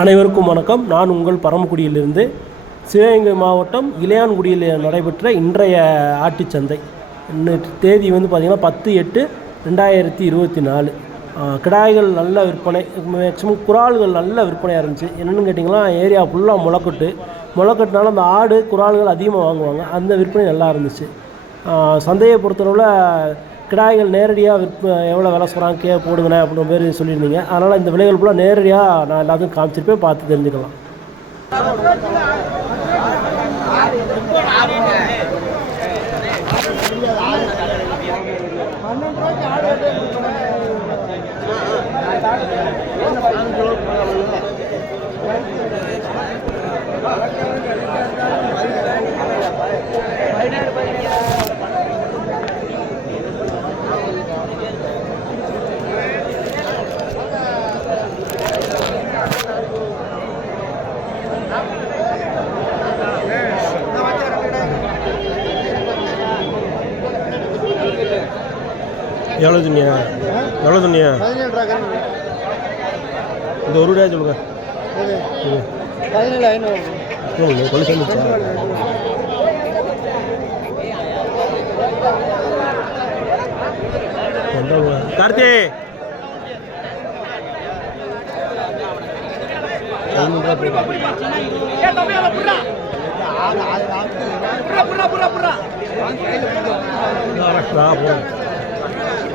அனைவருக்கும் வணக்கம். நான் உங்கள் பரமக்குடியிலிருந்து சிவகங்கை மாவட்டம் இளையான்குடியில் நடைபெற்ற இன்றைய ஆட்டுச்சந்தை. தேதி வந்து பார்த்திங்கன்னா பத்து எட்டு ரெண்டாயிரத்தி இருபத்தி நாலு. கிடாய்கள் நல்ல விற்பனை மேக்ஸிமம் குறால்கள் நல்ல விற்பனையாக இருந்துச்சு. என்னென்னு கேட்டிங்கன்னா ஏரியா ஃபுல்லாக முளைக்கட்டு. முளைக்கட்டுனால அந்த ஆடு குரால்கள் அதிகமாக வாங்குவாங்க. அந்த விற்பனை நல்லா இருந்துச்சு. சந்தையை பொறுத்தளவில் கிடாய்கள் நேரடியாக விற்ப எவ்வளோ விலை சொல்கிறாங்க கே போடுங்கண்ணே அப்படின்ற மாதிரி சொல்லியிருந்தீங்க. அதனால் இந்த விலைகள் ஃபுல்லாக நேரடியாக நான் எல்லாத்தையும் காமிச்சிருப்பேன் பார்த்து தெரிஞ்சுக்கலாம். எவ்வளோ துணியா எவ்வளோ துணியா இந்த ஒரு ரூபாய் சொல்லுங்க. கார்த்தி!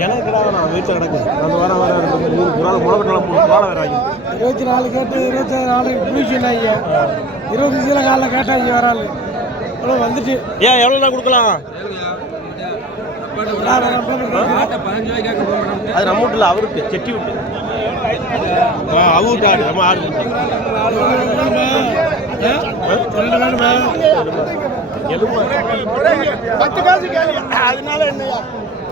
எனக்கு கிடாக நான் வீட்டில் கிடக்கு அந்த வாரம் வர மூணு குரால் முளைக்கட்டலாம் மூணு குரால் வேற வாங்கி இருபத்தி நாலு கேட்டு இருபத்தி நாலு பிடிக்கல ஐயா. இருபத்தஞ்சில் காலைல கேட்டாங்க வர ஆள் அவ்வளோ வந்துட்டு. ஏன் எவ்வளோ நான் கொடுக்கலாம்? அது நம்ம வீட்டில் அவருக்கு செட்டி விட்டு. ஆ அவருக்கு ஆடு நம்ம ஆடு. எலும்பா பத்து காசு அதனால என்னையா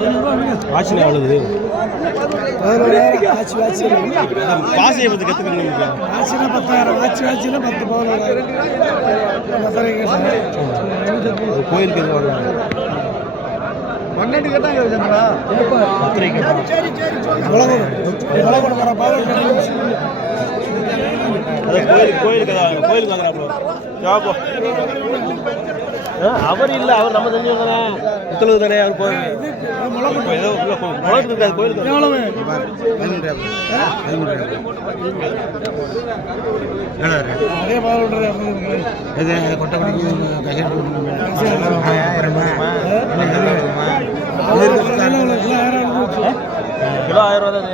எவ்வளோ சொன்னியா பத்து ரூபா பத்து ரூபா ஆச்சுனே அவ்வளவு ஆச்சு ஆச்சு பாசையை பற்றி கற்றுக்கணும் ஆச்சுனா பத்தாயிரம் ஆச்சு ஆச்சுனா பத்து பவுன் கோயிலுக்கு எதுவும் வருவாங்க பன்னெண்டு கேட்டாங்க பாவம் அது கோயிலுக்கு கோயிலுக்கு கோயிலுக்கு ஜாபோ அவர் இல்லை அவர் நம்ம தெரிஞ்சவர் தானே. அவர் போய் ஏதோ உள்ள கோ- குளத்துக்கு இருக்காது எவ்வளவு? அதே பாவம் கிலோ ஆயிரம் ரூபா தான்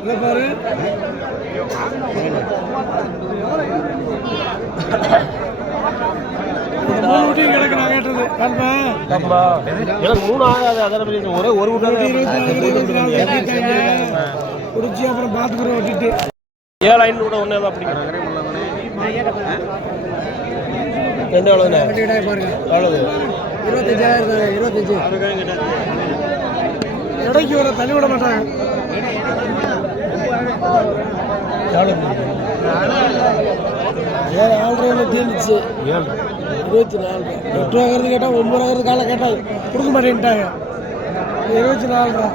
இது பாரு. மூணு வீட்டையும் கிடக்கு நான் கேட்டது. எனக்கு மூணு ஆகாது அதான பெரிய விஷயம். ஒரே ஒரு இருபத்தி நாலு இருபத்தி நாலு விட்டு கேட்டாங்க குடிச்சு அப்புறம் பாத்துக்கிறோம் விட்டுட்டு. ஏழு ஐநூறு கூட ஒன்றே தான் பிடிக்கும் ரெண்டு எவ்வளோண்ணே எவ்வளவு இருபத்தஞ்சாயிரம் இருபத்தஞ்சு. இடைக்கு வர தள்ளி விட மாட்டாங்க. ஏழு. ஆறு ரூபா தீர்ந்துச்சு ஏழு. இருபத்தி நாலு ரூபா எட்டு ரூபாங்கிறது கேட்டால் ரூபாங்கிறது காலை கேட்டாங்க கொடுக்க மாட்டேன்ட்டாங்க. இருபத்தி நாலு ரூபா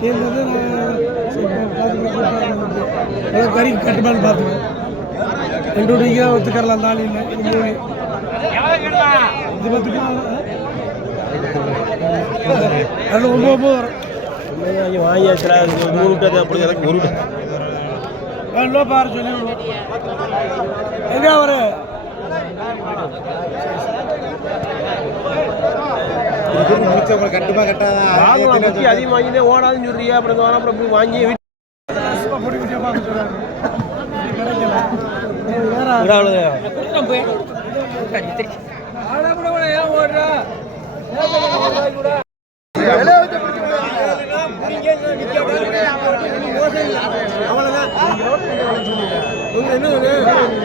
தீர்ந்தது நான் சரி, பார்த்துக்கிறேன், கூப்பிட்டு வரேன். கறி கட்டுமான்னு பார்த்துக்கேன். ரெண்டு மணிக்கு தான் ஒத்துக்கரலாம் ஆள் இல்லை. இது மூணு இது பத்துக்கு அது ஒம்பது ஒம்பது வரும். வாங்கி வாங்கியாச்சுடா மூணு விட்டாது அப்படி எனக்கு ஒரு லோ பாரு சொல்லி எங்க அவரு கட்டுமா ஓடாதுன்னு சொல்றியா அப்புறம் இந்த அப்புறம் போய் வாங்கி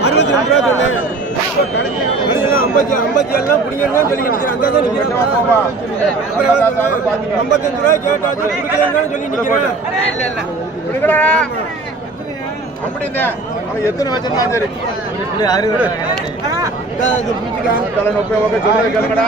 அறுபத்தி ரெண்டு ரூபா சொன்னேன் ஐம்பத்தி ஐம்பத்தி ஏழுலாம் பிடிங்கன்னு சொல்லி நிற்கிறேன் அங்கே தான் நிற்கிறேன். ஐம்பத்தஞ்சு ரூபாய் கொடுக்கலன்னு சொல்லி நிற்கிறேன். அப்படிங்க அவன் எத்தனை வச்சிருந்தான் சரி? தலை நோப்பை ஓகே சொல்லுங்க கேளுங்கடா.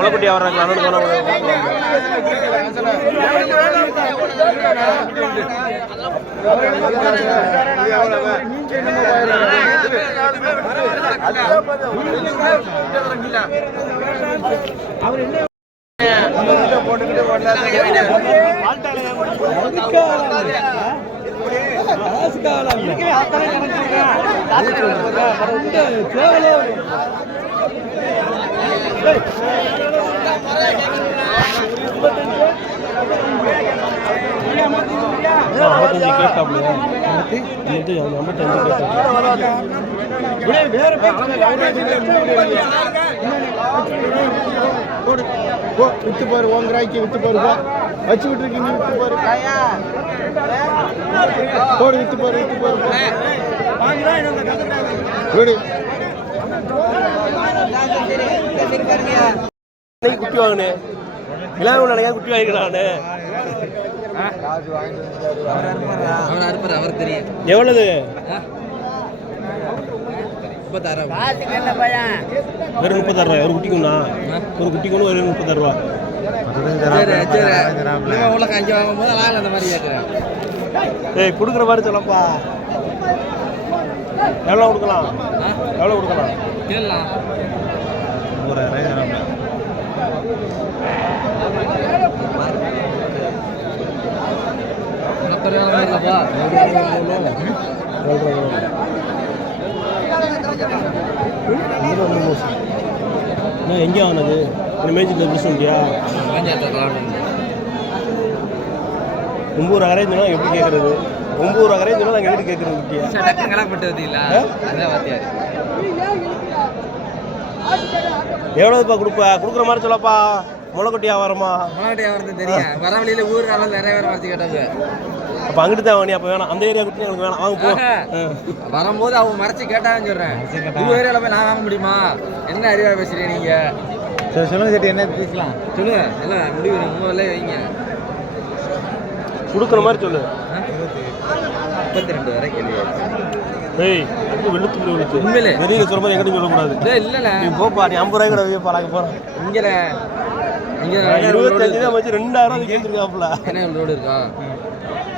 முளைக்குட்டியா கூட கட்டுங்க வர்றாங்க அண்ணன் சொன்னாங்க போட்டுக்கிட்டு ஐம்பத்தஞ்சு கேட்டாப்லையா ஐம்பத்தி ஐம்பத்தஞ்சு கேட்டாப்ல போ வித்து பாரு உங்க ராய்க்கு வித்து பாரு போ வச்சு விட்டுருக்கீங்க வித்து பாரு போடு வித்து பாரு வித்து பாரு இன்னைக்கு குட்டி வாங்கினேன் விழாவில் நினைக்க குட்டி வாங்கிக்கிறானே. அவருக்கு தெரியும். எவ்வளவு? வெறும் முப்பத்தாறு ரூபாய் ஒரு குட்டிக்குண்ணா ஒரு குட்டிக்கு வெறும் முப்பத்தாறு ரூபா. ஏய் கொடுக்குற மாதிரி சொல்லப்பா. எவ்வளோ கொடுக்கலாம்? எவ்வளோ கொடுக்கலாம்? என்ன எங்கே ஆனது? இந்த மேஜில் எப்படி சொல்லியா ஒம்பூர் அகரைந்துனா எப்படி கேட்குறது? ஒம்பூர் அகரைந்துனா நாங்கள் எப்படி கேட்குறது குட்டியா? எவ்வளோப்பா கொடுப்பா? கொடுக்குற மாதிரி சொல்லப்பா. முளைக்குட்டி வியாபாரமா முன்னாடி அவருக்கு தெரியும் வர வழியில ஊர் நல்லா நிறைய பேர் மறைச்சு கேட்டாங்க அப்போ அங்கிட்டு தான் வாணி. அப்போ வேணாம். அந்த ஏரியா குட்டி எனக்கு வேணாம். வாங்க போ. வரும்போது அவங்க மறைச்சு கேட்டாங்கன்னு சொல்றேன். உங்க ஏரியால போய் நான் வாங்க முடியுமா? என்ன அறிவா பேசுறீங்க நீங்க? சரி சொல்லுங்க சேட்டி என்ன பேசலாம்? சொல்லுங்க எல்லாம் முடிவு உங்க வேலையை வைங்க. கொடுக்குற மாதிரி சொல்லு. முப்பத்தி ரெண்டு வரை கேள்வி ஏய் அது வெளுத்து வெளுத்து. உண்மையிலே. வெளியில் சொல்ற மாதிரி எங்கிட்ட சொல்லக்கூடாது. இல்ல இல்லல நீ போப்பா நீ ஐம்பது ரூபாய் கூட பழக்க போகிறேன் இங்க இருபத்தஞ்சு தான் வச்சு ரெண்டாயிரம் கேட்டுருக்காப்புல. என்ன ரோடு இருக்கா?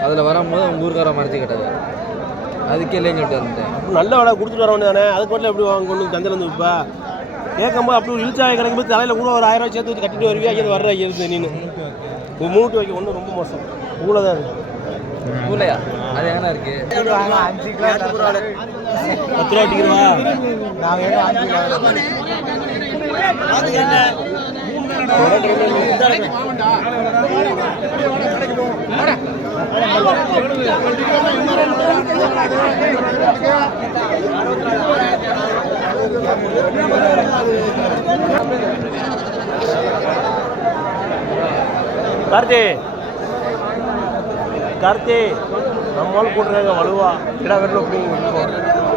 அதில் வரும்போது அவங்க ஊருக்கார மறைச்சு கேட்டாங்க அதுக்கே இல்லைன்னு சொல்லிட்டு வந்துட்டேன். நல்ல வேலை கொடுத்துட்டு வர வேண்டியதானே? அதுக்கு மட்டும் எப்படி வாங்க கொண்டு வந்து சந்தையில் வந்து விற்பா கேட்கும்போது அப்படி ஒரு இழுச்சாய கிடைக்கும்போது தலையில் கூட ஒரு ஆயிரம் ரூபாய் சேர்த்து வச்சு கட்டிட்டு வருவியா? இங்கே வர்ற இருந்து நீனு மூட்டு வைக்க ஒன்றும் ரொம்ப மோசம். கூட தான் இருக்கு ஊர்லையா அது எங்கன்னா இருக்கு? அஞ்சு கிலோ பத்து ரூபா டிக்கிறவா நாங்கள் அஞ்சு கார்த்தி. கார்த்தி. நம்மளால் போட்டுருக்காங்க வலுவா கிடா வெட்டில்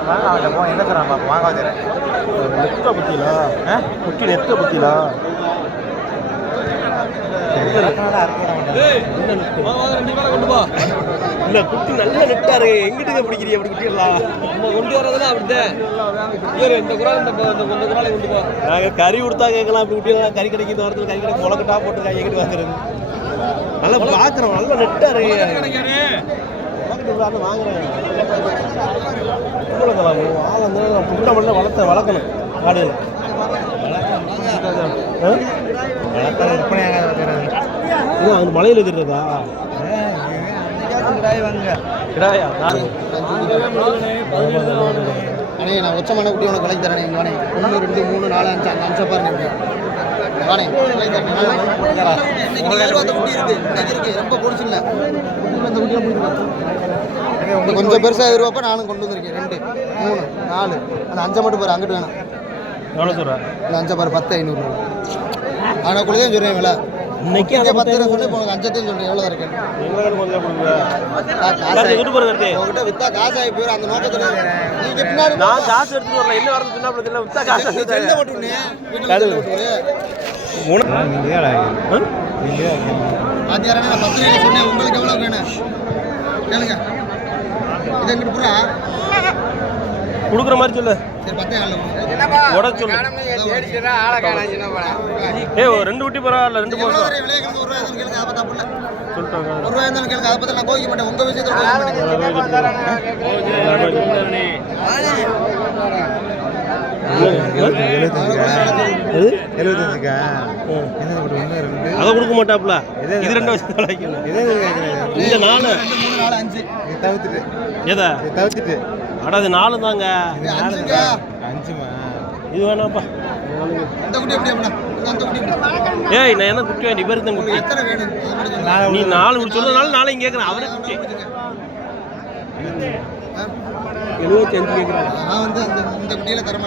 வாங்க அவன்கிட்ட போ என்ன தரான் பாப்பா வாங்க வந்துடுறேன் நெத்த பத்திலா குட்டி நெத்த பத்திலா கொண்டு போ இல்ல குட்டி நல்ல நெட்டாரு எங்கிட்டு பிடிக்கிறீங்க அப்படி குட்டிடலாம் நம்ம கொண்டு வரதுன்னா அப்படித்தான். இவரு இந்த குரால் இந்த இந்த- குராலை கொண்டு போ நாங்க கறி கொடுத்தா கேட்கலாம் அப்படி குட்டிடலாம் கறி கடைக்கு இந்த வாரத்தில் கறி கடை முளக்கட்டா போட்டுருக்காங்க எங்கிட்டு வாங்குறது நல்லா பாக்குறோம் நல்ல நெட்டாரு முளக்கட்டு வாங்குறேன் ஆள் புண்ணை மண்ணை வளர்த்த வளர்க்கணும் காடுகளை இது அந்த மலையில் இருக்கிறதா கிடாயா அண்ணே நான் உச்சமான குட்டி உனக்கு விலைக்கு தரேன். ஒன்று ரெண்டு மூணு நாலு அஞ்சு அந்த அஞ்சு பாருங்க இல்லை கொஞ்சம் பெருசாக இருவப்ப நானும் கொண்டு வந்திருக்கேன். ரெண்டு மூணு நாலு. அந்த அஞ்சை மட்டும் பாரு அங்கிட்டு வேணாம். எவ்வளோ சொல்கிறேன் இந்த அஞ்சை பாரு பத்து ஐநூறு. ஆனால் குள்ளதே சொல்கிறேன் விலை. இன்னைக்கு அதை பத்து ரூபா சொல்லி உனக்கு அஞ்சத்தையும் சொல்கிறேன் எவ்வளோ இருக்கு? உங்ககிட்ட வித்தா காசு ஆகி போயிடும் அந்த நோக்கத்தில் நீங்க பின்னாடி நான் காசு எடுத்துட்டு வரல. என்ன வரது வித்தா காசு செல்ல பாத்தியாரே நான் பத்து ரூபாய் சொன்னேன் உங்களுக்கு எவ்வளவு வேணும்? கேளுங்க. இது எங்கிட்டு புறா கொடுக்குற மாதிரி சொல்லு. உட சொல்லு. ஏ ரெண்டு குட்டி பரவாயில்ல ரெண்டு போதும் சொல்லிட்டாங்க ஒரு ரூபாய் இருந்தாலும் கேளுங்க அதை பத்தி நான் கோவிக்க மாட்டேன் உங்க விஷயத்துல கோவிக்க மாட்டேன் எது? எழுபத்தஞ்சுக்கா ஆ. என்ன ஒரு ஒன்று ரெண்டு அதை கொடுக்க மாட்டாப்ல இது ரெண்டு இது இந்த நாலு இது தவிர்த்துட்டு எதா இது தவிர்த்துட்டு அது நாலு தாங்க இது அஞ்சுமா இது வேணாப்பா ஏய் நான் என்ன குட்டி வேண்டி பேருக்கு தான் குட்டி நீ நாலு குடி சொன்னதுனால நாளைக்கு கேட்குறேன் அவரே குட்டி எழுபத்தி அஞ்சு கேட்குறாங்க நான் வந்து அந்த இந்த குட்டியில தர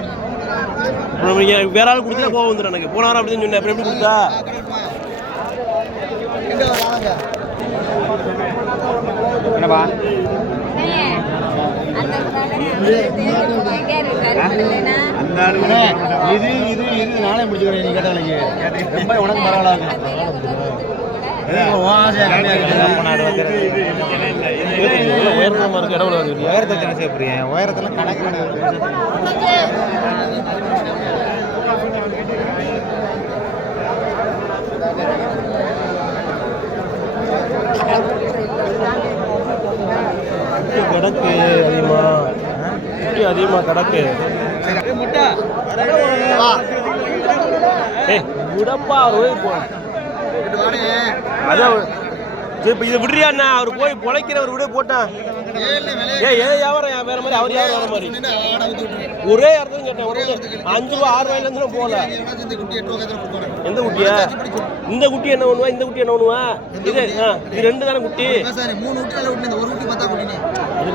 அப்புறம் நீங்க வேற ஆள் கொடுத்தா கோவம் வந்துடும் எனக்கு. போன வாரம் அப்படின்னு சொன்னேன். எப்படி கொடுத்தா? என்னப்பா? இது இது இது நானே முடிச்சுக்கிறேன். நீ கேட்டாலைக்கு ரொம்ப உனக்கு பரவாயில்ல உயர்ந்தமா இருக்கு இடவுல வருது? உயரத்தை செய்ய போறீங்க உயரத்தெல்லாம் கணக்கு கிடக்கு அதிகமா? குட்டி அதிகமா கிடக்கு ஏய் விடப்பா அவர் போய் போ அதான் இப்போ இதை விடுறியா அண்ணா அவர் போய் பொழைக்கிறவர் விட போட்டான் ஏ ஏ வியாபாரம்? வேற மாதிரி? அவர் வியாபாரம் மாதிரி? ஒரே இடத்துல கேட்டேன் ஒரு அஞ்சு ரூபா ஆறு ரூபாயில இருந்து போகல. எந்த குட்டியா? இந்த குட்டி என்ன பண்ணுவா? இந்த குட்டி என்ன பண்ணுவா? இது ஆ, இது ரெண்டு தானே குட்டி? மூணு இது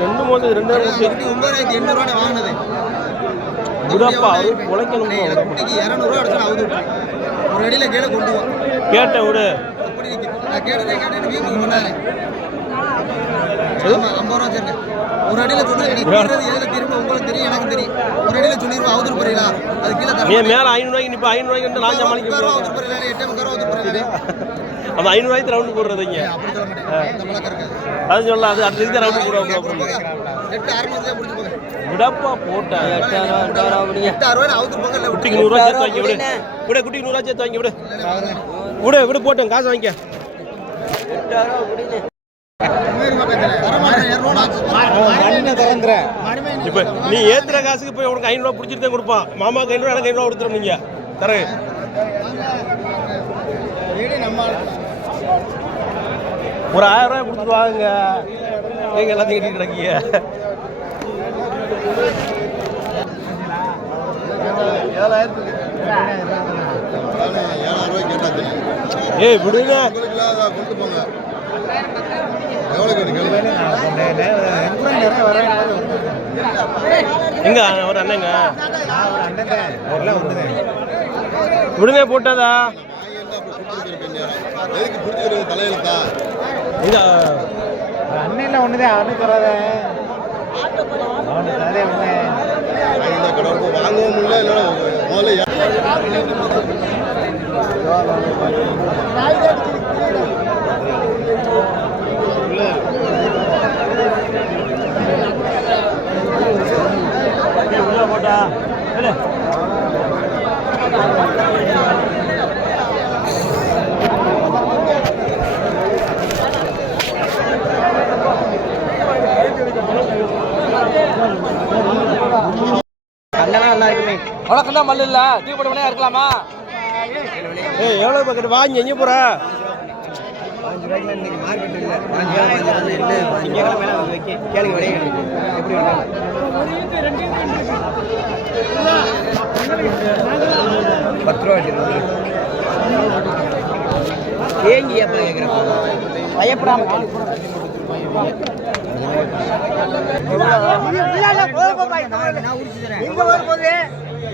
ரெண்டு மோசம் இது ரெண்டு குட்டி. ஒன்பதாயிரத்தி எண்ணூறு ரூபாய் வாங்கினது. விடப்பா அவர் பொழைக்கணும் இரநூறுவா ஒரு அடியில கீழே கொண்டு வா. கேட்டேன் விடு. ஒரு அடியில சொன்னது எதுல திரும்ப உங்களுக்கு தெரியும் எனக்கு தெரியும் ஒரு அடியில சொல்லிடுவோம் அவுது போறீங்களா அது கீழே நீ மேல ஐநூறுவாய்க்கு நிப்ப ஐநூறுவாய்க்கு நான் சமாளிக்க முப்பது ரூபா முடியாது. அவுது போறீங்களா எட்டே முக்கால் ரூபா அவுது போறீங்களா அந்த ஐநூறுவாய்க்கு ரவுண்டு போடுறதுங்க அது சொல்லலாம் அது இருந்து ரவுண்டு போடுவாங்க விடப்பா போட்டேன் எட்டு அறுபது அவுது போங்க. குட்டிக்கு நூறுரூவா சேர்த்து வாங்கி விடு. விடு குட்டிக்கு நூறுரூவா சேர்த்து வாங்கி விடு. விடு விடு போட்டேன் காசு வாங்கிக்க. இப்போ நீ ஏத்துற காசுக்கு போய் உனக்கு ஐநூறுவா பிடிச்சிட்டு தான் கொடுப்பான். மாமாக்கு ஐநூறுவா எனக்கு ஐநூறுவா கொடுத்துரும் நீங்க. தரேன் ஒரு ஆயிரம் ரூபாய் கொடுத்துட்டு வாங்க. நீங்க எல்லாத்தையும் கட்டிட்டு கிடக்கீங்க? கேட்டாங்க ஏய் விடுங்க. கொண்டு போங்க எவ்வளோ எங்க ஒரு அண்ணங்க. அண்ணன் விடுங்க போட்டாதா? எதுக்கு அண்ணன் ஒன்று அண்ணன் தராத வாங்கவும் இல்லை இல்லைன்னா வழக்கம் தான் மல்லு இல்லை தீபடி மணியாக இருக்கலாமா ஏய் எவ்வளோ பக்கெட் வாங்கி எங்கே போகிற பத்து ரூபா ஏங்கி ஏப்பா கேட்குறேன் பயப்படாம உள்ள போட்டு ஆட்டோ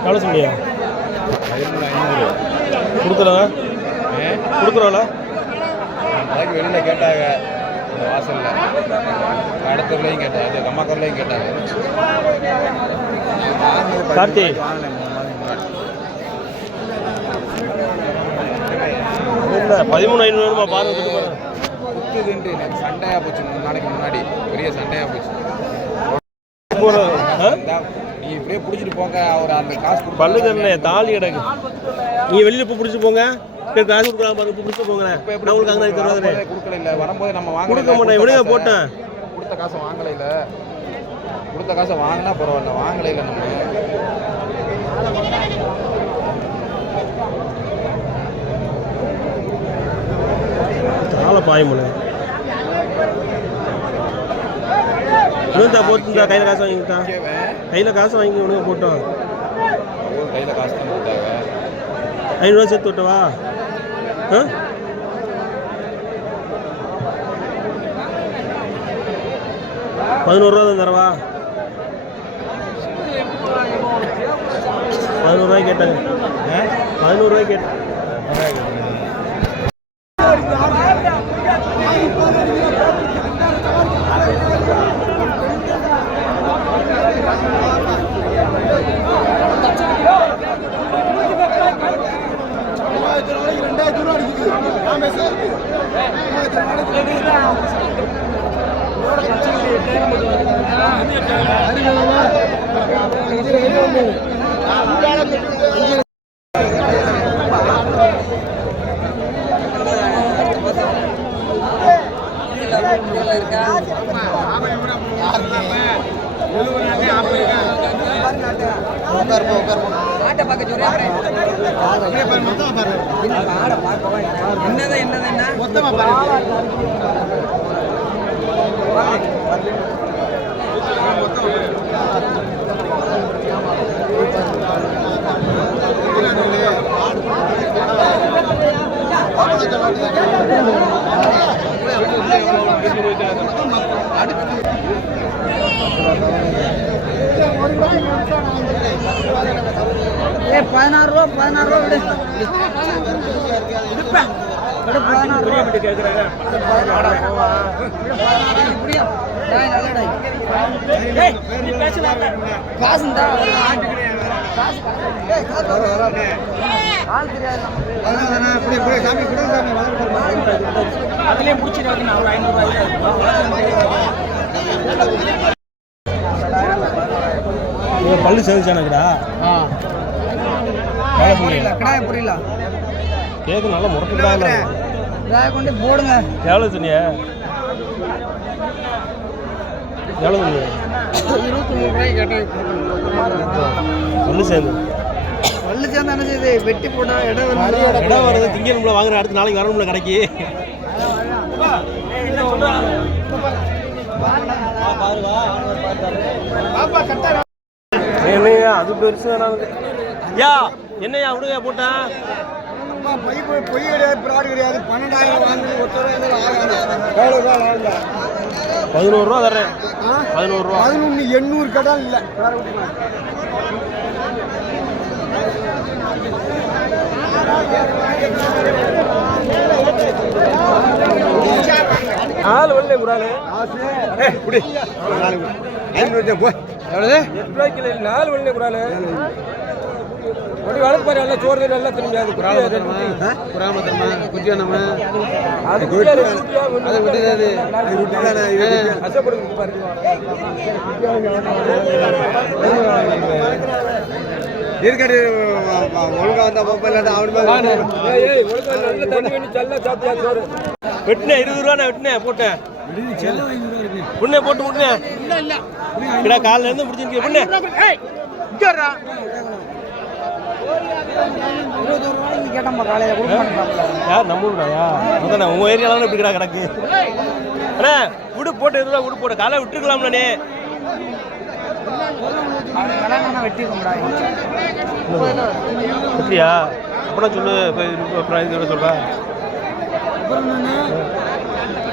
எவ்வளோ சொன்னியா கொடுக்குறதா கொடுக்குறோம்ல அதுக்கு வெளியில் கேட்டாங்க இந்த வாசலில் கடத்தூர்லேயும் கேட்டாங்க கம்மாக்கூர்லேயும் கேட்டாங்க கார்த்தி இல்லை பதிமூணு ஐநூறுமா பாருங்க குத்துதுன்ட்டு எனக்கு சண்டையாக போச்சு. மூணு நாளைக்கு முன்னாடி. பெரிய சண்டையாக போச்சு. நீ இப்படியே பிடிச்சிட்டு போங்க. அவர் அந்த காசு பல்லு தரல தாலி கிடக்கு நீங்க வெளியில இப்போ பிடிச்சி போங்க. காசு கொடுக்கலாம் பாருங்க இப்போ பிடிச்சி போங்க நான் உங்களுக்கு அங்கே வரும்போதே கொடுக்கல இல்லை. வரும்போது நம்ம வாங்க கொடுக்க மாட்டேன். போட்டேன். கொடுத்த காசை வாங்கலை இல்லை. கொடுத்த காசை வாங்கினா பரவாயில்ல. வாங்கலை இல்லை நம்ம. இன்னும் போட்டுருந்தா கையில் காசு கேவேன் கையில் காசு வாங்கி உனக்கு போட்டோம் கையில் காசு தான் கொடுத்தாங்க ஐநூறுவா சேர்த்து விட்டவா ஆ பதினோருவா தான் தரவா பதினோருவாய் கேட்டாங்க பதினோருவாய் கேட்டேன் உட்காருப்பா உட்காருப்பா ஆட்டை பார்க்க சொல்றேன் மொத்தமா பாரு ஆடை பார்க்க என்னதான் என்னதான் என்ன மொத்தமா பாரு ஏ பதினாறு ரூபா பதினாறு ரூபா விடு. பதினாறு ரூபா இப்படியா டேய், நல்லடா. டேய், காசு இந்தா. காசு, காசு. டேய், காசு வர. ஆள் தெரியாது நமக்கு. இப்படி இப்படி சாமி இப்படி சாமி அதுலயே முடிச்சிட்டு வரணும் ஒரு ஐநூறு பல்லு சேர்ந்துச்சானக்குடா புரியல கிடாய புரியல கேக்கு நல்லா முறக்குடா கொண்டு போடுங்க எவ்வளோ சொன்னிய எவ்வளோ இருபத்தி மூணு ரூபாய்க்கு கேட்டேன் பல்லு சேர்ந்து. பல்லு சேர்ந்து என்ன செய்யுது வெட்டி போட்டா இடம் வந்து இடம் வருது. திங்கணும்ல வாங்குற அடுத்து நாளைக்கு வரணும்ல கடைக்கு. என்னையா? அது பெருசு வேணாம் யா என்னையா விடுங்க போட்டேன் பொய் பொய் பொய் கிடையாது பிராடு கிடையாது. பன்னெண்டாயிரம் வாங்கி ஒருத்தர் ஆகாது. பதினோரு ரூபா தர்றேன். பதினோரு ரூபா. பதினொன்று எண்ணூறு கடன் இல்லை. நாலு வெள்ளை குடாலு எவ்வளவு? நாலு வெள்ளை குடாலு அப்படி வளர்ப்பு பாரு எல்லாம் சோறு தண்ணி எல்லாம் திரும்பி அது புறாமத்தம்மா குத்தியானம்மா அது அதை விட்டுதாது அசப்படுது பாரு. இருக்கடி ஒழுங்கா வந்தா பாப்பா இல்லாட்டா அவனு வெட்டினேன் இருபது ரூபா நான் வெட்டினேன் போட்டேன் உடனே போட்டு விட்டுனேன் காலைல இருந்து முடிச்சிருக்கேன் உடனே கேட்டம்மா காலையில கொடுக்க யார் நம்ம ஊருடாயா அதான் ஏரியாலாம் இப்படி கிடா கிடக்கு. அண்ணா விடு போட்டு இருபது விடு போட்டு காலை விட்டுருக்கலாம்லண்ணே அப்படியா சொல்லு இப்போ சொல்றா.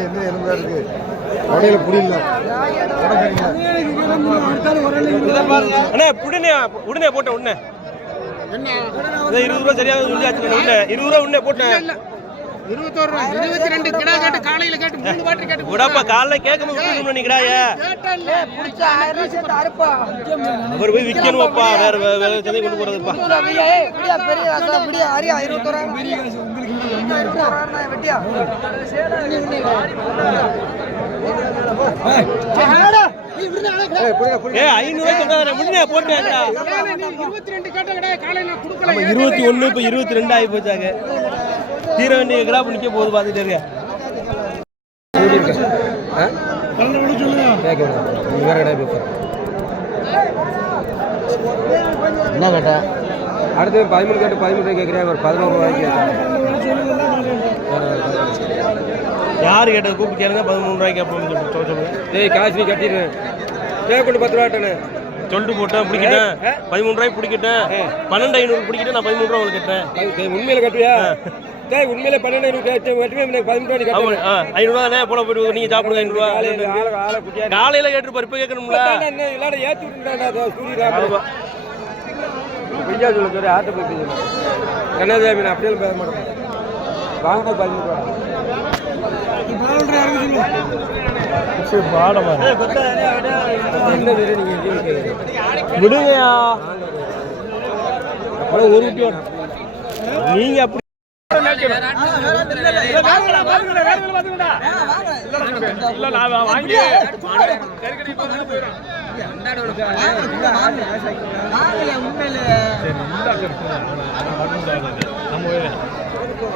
என்ன எலும்பா இருக்கு? உடையில புரியல அண்ணா உடனே உடனே போட்டேன் உடனே. இருபது ரூபா சரியாக உடனே. இருபது ரூபா உடனே போட்டேன். இருபத்தோரு ரூபா. இருபத்தி ரெண்டு கிடா கேட்டு காலையில கேட்டு மூணு பாட்டு கேட்டு விடாப்பா காலைல கேட்காம விட்டுருக்கணும் நிக்கிறாய அவர் போய் விற்கணுமாப்பா வேற வேற சந்தை கொண்டு போறதுப்பா? போட்டேன்டா இருபத்தி நம்ம இருபத்தி ஒண்ணு இப்ப இருபத்தி ரெண்டு ஆகி போச்சாங்க. தீர வேண்டிய கிடா நிக்க போகுது பாத்துட்டு இருக்க. என்ன கேட்ட? அடுத்து பதிமூணு கேட்டு பதிமூணு கேட்குறேன். ஒரு பதினோரு ரூபாய்க்கு யாரு கேட்டது? கூப்பிட்டு கேளுங்க. பதிமூணு ரூபாய்க்கு அப்போ சொல்ல சொல்லுங்க. டேய் காசு நீ கட்டிடுறேன் டேய் கொண்டு பத்து ரூபாட்டனே சொல்லிட்டு போட்டேன் பிடிக்கிட்டேன். பதிமூணு ரூபாய்க்கு பிடிக்கிட்டேன். பன்னெண்டு ஐநூறு பிடிக்கிட்டு நான் பதிமூணு ரூபா உங்களுக்கு கட்டுறேன். டேய் உண்மையில கட்டுவியா டேய் உண்மையில பன்னெண்டு ஐநூறு கட்டு கட்டுமே எனக்கு பதிமூணு ரூபாய் ஆ ஐநூறுவா தானே? போல போயிட்டு நீங்க சாப்பிடுங்க ஐநூறுவா காலையில கேட்டுருப்பாரு இப்ப கேட்கணும்ல என்ன இல்லாட ஏத்தி விட்டுட்டாடா சூரிய பொய்யா சொல்ல சொல்லி ஆட்டை போய் சொல்லு கண்ணாதாமி நான் அப்படியே பேச மாட்டேன் வாங்கினா பதிமூணு ரூபா பாடமா என்ன வேறு நீங்க எங்கேயும் கேட்குறீங்க விடுங்கயா அப்புறம் ஒரு குட்டி வேணும். நீங்க அப்படி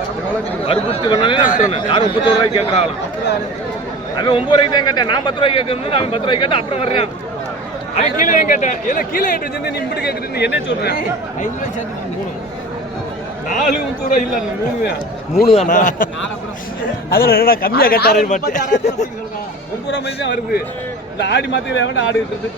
நான் விட்டுறேன் யாரும் முப்பத்தோரு ரூபாய்க்கு கேட்கறாங்களாம் அவன்? ஒன்பது ரூபாய்க்கு தான் கேட்டேன். நான் பத்து ரூபாய்க்கு கேட்கணும்னு அவன் பத்து ரூபாய்க்கு கேட்டேன் அப்புறம் வர்றான். அவன் கீழே ஏன் கேட்டேன்? ஏன்னா கீழே ஏட்டு வச்சிருந்தேன் நீ இப்படி கேட்குறேன்னு என்ன சொல்றேன். நாலு முப்பது ரூபாய் இல்லை மூணு தான். மூணு தானா? அதில் என்னடா கம்மியா கேட்டாருன்னு பார்த்தேன் ஒன்பது ரூபா மாதிரி தான் வருது இந்த ஆடி மாத்திரை எவன்டா ஆடு இருக்குது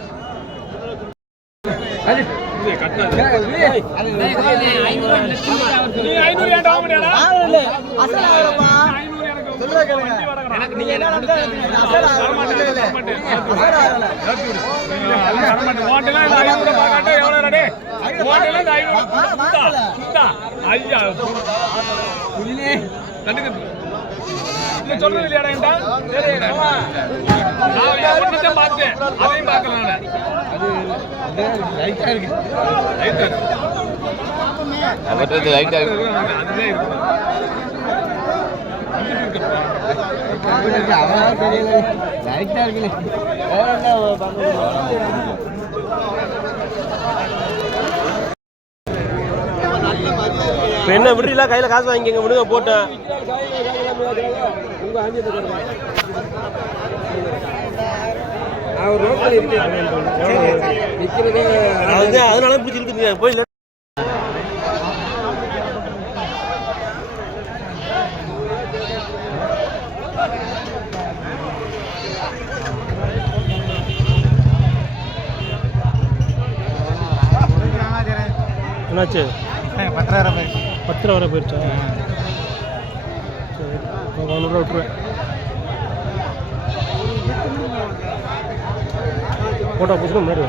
இது நீ சொல்றது இல்லையாடா? சரி, நான் பார்த்தேன் அதையும் பார்க்கல. அதுதான் இருக்கு. இப்போ என்ன விடுறீங்களா கையில் காசு வாங்கிக்கங்க விடுங்க போட்டேன் ஒரு ரோட்டில் அது அதனால பிடிச்சி இருக்குதுங்க போய் இல்லை. என்னாச்சு? பத்தாயிரம் பேர் பத்து ரூபா வரை போயிடுச்சா இப்போ விட்டுருவேன் போட்டோ பிடிச்சிட்டு முன்னாடி